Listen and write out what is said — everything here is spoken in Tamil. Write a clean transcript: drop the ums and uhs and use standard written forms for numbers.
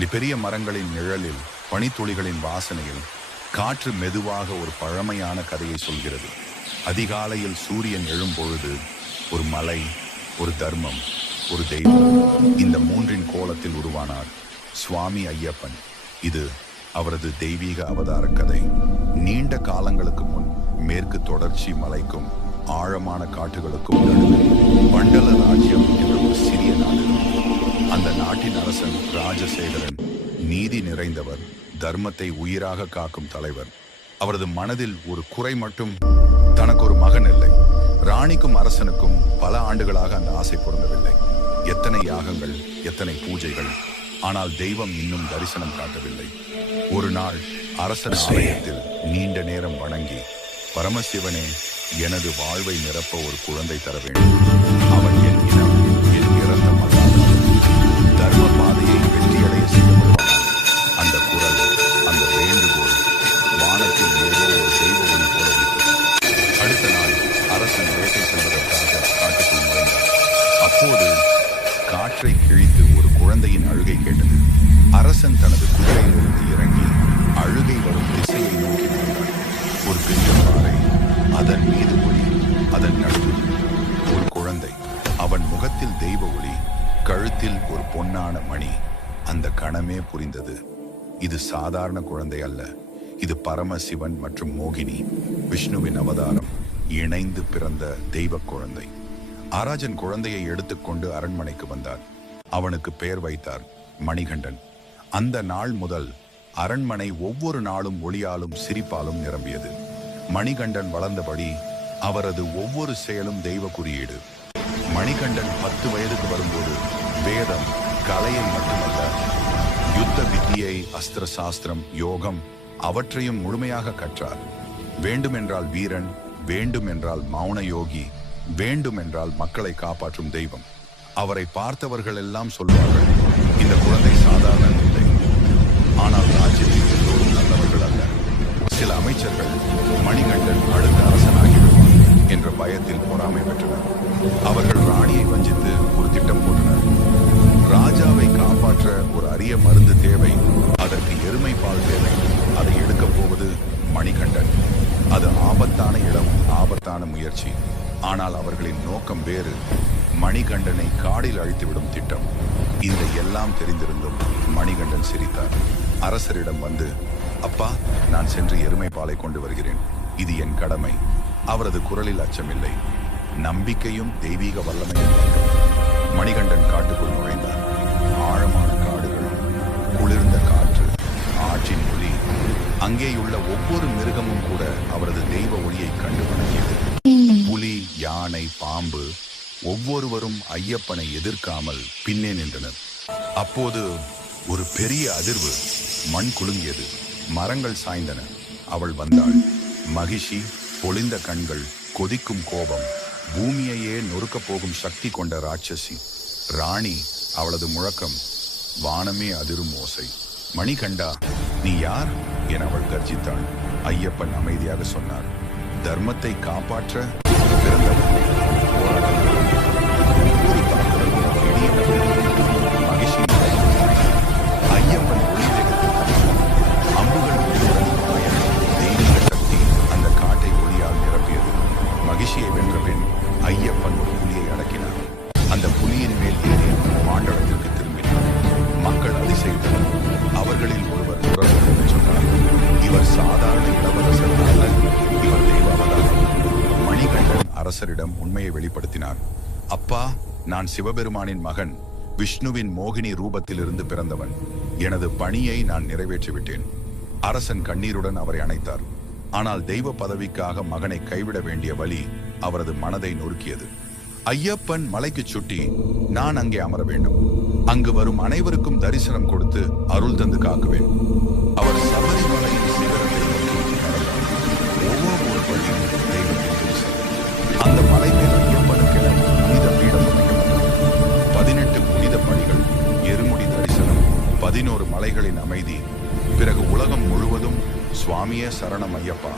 பெரிய மரங்களின் நிழலில் பனித்துளிகளின் வாசனையில் காற்று மெதுவாக ஒரு பழமையான கதையை சொல்கிறது. அதிகாலையில் சூரியன் எழும்பொழுது ஒரு மலை, ஒரு தர்மம், ஒரு தெய்வம், இந்த மூன்றின் கோலத்தில் உருவானார் சுவாமி ஐயப்பன். இது அவரது தெய்வீக அவதார கதை. நீண்ட காலங்களுக்கு முன் மேற்கு தொடர்ச்சி மலைக்கும் ஆழமான காட்டுகளுக்கும் நடுவில் மண்டல ராஜ்யம் என்ற ஒரு சிறிய நாடு. அந்த நாட்டின் அரசன் ராஜசேகரன் நீதி நிறைந்தவர், தர்மத்தை உயிராக காக்கும் தலைவர். அவரது மனதில் ஒரு குறை மட்டும், தனக்கு ஒரு மகன் இல்லை. ராணிக்கும் அரசனுக்கும் பல ஆண்டுகளாக அந்த ஆசை பொருந்தவில்லை. எத்தனை யாகங்கள், எத்தனை பூஜைகள், ஆனால் தெய்வம் இன்னும் தரிசனம் காட்டவில்லை. ஒரு நாள் அரசன் ஆலயத்தில் நீண்ட நேரம் வணங்கி, பரமசிவனே, எனது வாழ்வை நிரப்ப ஒரு குழந்தை தர வேண்டும். அவன் என் இனம், என் இறந்த மகான், தர்ம பாதையை வெற்றியடைய செய்யப்படுவான். அந்த குரல், அந்த வேண்டுகோள் வானத்தில் ஏதோ ஒரு தெய்வ ஒளி போல வைத்தது. அடுத்த நாள் அரசன் வேட்டை செல்வதற்காக காட்டுக்குள் நுழைந்தார். அப்போது காற்றை கிழித்து ஒரு குழந்தையின் அழுகை கேட்டது. அரசன் தனது குதிரையிலிருந்து இறங்கி அழுகை வரும் திசையை நோக்கி நடந்தார். ஒரு பெரிய பாறை, அதன் மீது ஒளி, அதன் நடுவில் ஒரு குழந்தை, அவன் முகத்தில் தெய்வ ஒளி, கழுத்தில் ஒரு பொன்னான மணி. அந்த கணமே புரிந்தது, இது சாதாரண குழந்தை அல்ல, இது பரமசிவன் மற்றும் மோகினி, விஷ்ணுவின் அவதாரம் இணைந்து பிறந்த தெய்வ குழந்தை. ஆராஜன் குழந்தையை எடுத்துக்கொண்டு அரண்மனைக்கு வந்தார். அவனுக்கு பெயர் வைத்தார் மணிகண்டன். அந்த நாள் முதல் அரண்மனை ஒவ்வொரு நாளும் ஒளியாலும் சிரிப்பாலும் நிரம்பியது. மணிகண்டன் வளர்ந்தபடி அவரது ஒவ்வொரு செயலும் தெய்வ குறியீடு. மணிகண்டன் 10 வயதுக்கு வரும்போது வேதம், கலையை மட்டுமல்ல, யுத்த வித்தியை, அஸ்திர சாஸ்திரம், யோகம் அவற்றையும் முழுமையாக கற்றார். வேண்டுமென்றால் வீரன், வேண்டுமென்றால் மௌன யோகி, வேண்டுமென்றால் மக்களை காப்பாற்றும் தெய்வம். அவரை பார்த்தவர்கள் எல்லாம் சொல்வார்கள், இந்த குழந்தை சாதாரண இல்லை. ஆனால் ராஜ்யத்தில் எல்லோரும் நல்லவர்கள் அல்ல. சில அமைச்சர்கள் மணிகண்டன் அடுத்த அரசனாகிவிடுவார் என்ற பயத்தில் பொறாமை பெற்றனர். அவர்கள் ராணியை வஞ்சித்து ஒரு திட்டம் போட்டனர். ராஜாவை காப்பாற்ற ஒரு அரிய மருந்து தேவை, அதற்கு எருமை பால் தேவை. அதை எடுக்கப் போவது மணிகண்டன். அது ஆபத்தான இடம், ஆபத்தான முயற்சி. ஆனால் அவர்களின் நோக்கம் வேறு, மணிகண்டனை காடில் அழித்துவிடும் திட்டம். இந்த எல்லாம் தெரிந்திருந்தும் மணிகண்டன் சிரித்தார். அரசரிடம் வந்து, அப்பா, நான் சென்று எருமை பாலை கொண்டு வருகிறேன், இது என் கடமை. அவரது குரலில் அச்சமில்லை, நம்பிக்கையும் தெய்வீக வல்லமையும். மணிகண்டன் காட்டுக்குள் நுழைந்தார். ஆழமான காடுகள், குளிர்ந்த காற்று, ஆற்றின் ஒளி, அங்கேயுள்ள ஒவ்வொரு மிருகமும் கூட அவரது தெய்வ ஒளியை கண்டு வணங்கியது. புலி, யானை, பாம்பு ஒவ்வொருவரும் ஐயப்பனை எதிர்க்காமல் பின்னே நின்றனர். அப்போது ஒரு பெரிய அதிர்வு, மண் குலுங்கியது, மரங்கள் சாய்ந்தன. அவள் வந்தாள். மகிஷி, பொழிந்த கண்கள், கொதிக்கும் கோபம், பூமியையே நொறுக்கப் போகும் சக்தி கொண்ட ராட்சசி. ராணி, அவளது முழக்கம் வானமே அதிரும் ஓசை. மணிகண்டா, நீ யார் என அவள் கர்ஜித்தாள். ஐயப்பன் அமைதியாக சொன்னார், தர்மத்தை காப்பாற்ற பிறந்தவன். ஒவ்வொரு தாக்குதலும் எளிய மகிழ்ச்சி. ஐயப்பன் அம்புகள் தெய்வீக சக்தி அந்த காட்டை ஒளியால் நிரப்பியது. மகிழ்ச்சியை வென்ற பின் ஐயப்பன் ஒரு புலியை அடக்கினார். அந்த புலியின் மேல் ஏறி மாண்டளத்திற்கு திரும்பினார். மக்கள் அதிசயித்தனர். அவர்களில் ஒருவர் குரல் சொன்னார், இவர் சாதாரண இளவரசர் அல்ல, இவர் தெய்வ அவதாரம். மணிகண்டன் அரசரிடம் உண்மையை வெளிப்படுத்தினார். அப்பா, நான் சிவபெருமானின் மகன், விஷ்ணுவின் மோகினி ரூபத்திலிருந்து பிறந்தவன். எனது பணியை நான் நிறைவேற்றிவிட்டேன். அரசன் கண்ணீருடன் அவரை அணைத்தார். ஆனால் தெய்வ பதவிக்காக மகனை கைவிட வேண்டிய வலி அவரது மனதை நொறுக்கியது. ஐயப்பன் மலைக்கு சுட்டி, நான் அங்கே அமர வேண்டும். அங்கு வரும் அனைவருக்கும் தரிசனம் கொடுத்து அருள் தந்து காக்குவேன். அவர் சபரிமலையின் சிகரத்தை நோக்கி நடந்தார். ஒவ்வொரு வழியும் தெய்வத்தின் தரிசனம். அந்த மலை மேல் ஐயப்பனுக்கென புனித பீடம் அமைக்கப்பட்டது. 18 புனித படிகள், எருமுடி தரிசனம், 11 மலைகளின் அமைதி. பிறகு உலகம் முழுவதும் சுவாமியே சரணம் ஐயப்பா